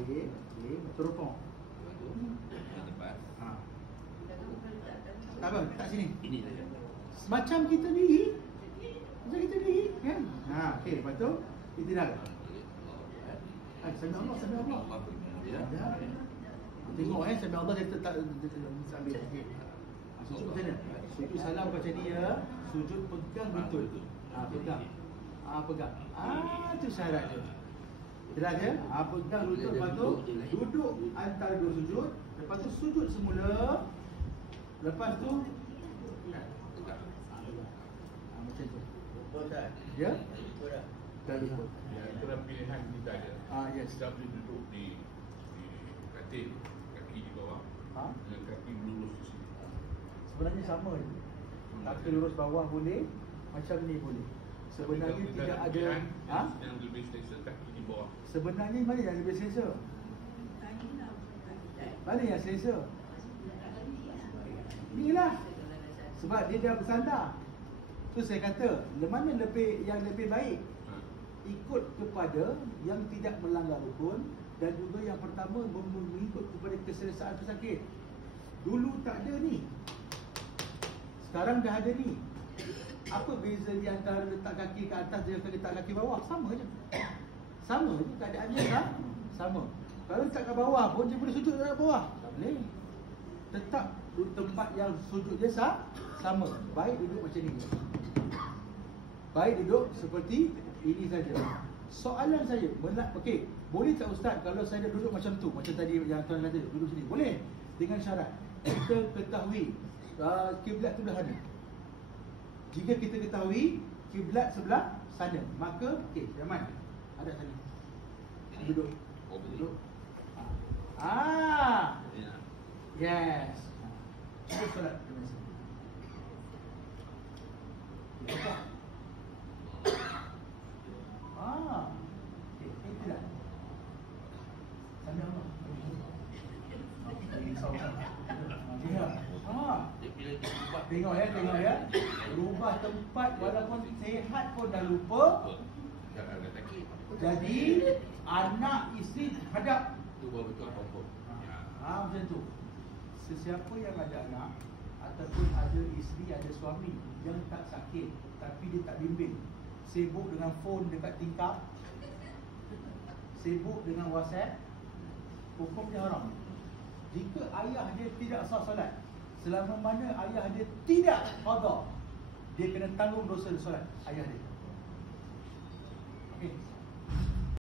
Okey, teropong. Yang tepat. Ha. Tak apa, tak sini. Ini saja. Macam kita diri. Macam kita diri, kan? Ha, okey, lepas tu iktidal. Sambil Allah, sambil Allah. Ya. Ya. Tengok sambil Allah dia tak ambil. Okey. Sujud macam mana? Sujud salam macam dia, sujud pegang betul. Pegang. Pegang. Itu syarat dia. Jelas ya? Pegang lutut, lepas tu duduk antara dua sujud, lepas tu sujud semula. Lepas tu Tegak. macam tu. Betul tak? Ya? Betul tak? Dah ikut. Ya, itulah pilihan kita ada. Yes. Kita boleh duduk di katil, kaki di bawah, dengan kaki lurus di sini. Sebenarnya sama je. Kaki lurus bawah boleh, macam ni boleh. Sebenarnya Kita tidak ada pilihan yang lebih selesa kaki di bawah. Sebenarnya mana yang lebih selesa? Mana yang selesa? Inilah. Sebab dia dah bersandar. Tu saya kata, mana yang lebih baik? Ikut kepada yang tidak melanggar rukun, dan juga yang pertama mengikut kepada keselesaan pesakit. Dulu tak ada ni, sekarang dah ada ni. Apa beza di antara letak kaki ke atas dengan letak kaki bawah? Sama je. Sama je keadaannya kan? Sama. Kalau letak kat bawah pun dia boleh sujud kat bawah. Tak boleh. Tetap tempat yang sujud dia sama. Baik duduk macam ni. Baik duduk seperti ini saja. Soalan saya, okey, boleh tak Ustaz kalau saya duduk macam tu, macam tadi yang tuan kata, duduk sini? Boleh, dengan syarat kita ketahui kiblat sebelah mana. Jika kita ketahui kiblat sebelah sana, maka okey, Rahman ada sana. Duduk. Duduk. Yes. Cuba solat dengan sini. Ya. Okey, tidak. Sambil Allah. Tengok ya. Rubah tempat walaupun sihat pun dah lupa. Jadi anak isteri hadap. Tu baru betul confirm. Macam tu. Sesiapa yang ada anak ataupun ada isteri, ada suami yang tak sakit tapi dia tak bimbing, sibuk dengan phone dekat tingkap, sibuk dengan WhatsApp, hukum dia haram. Jika ayah dia tidak sah solat, selama mana ayah dia tidak qada, dia kena tanggung dosa solat ayah dia.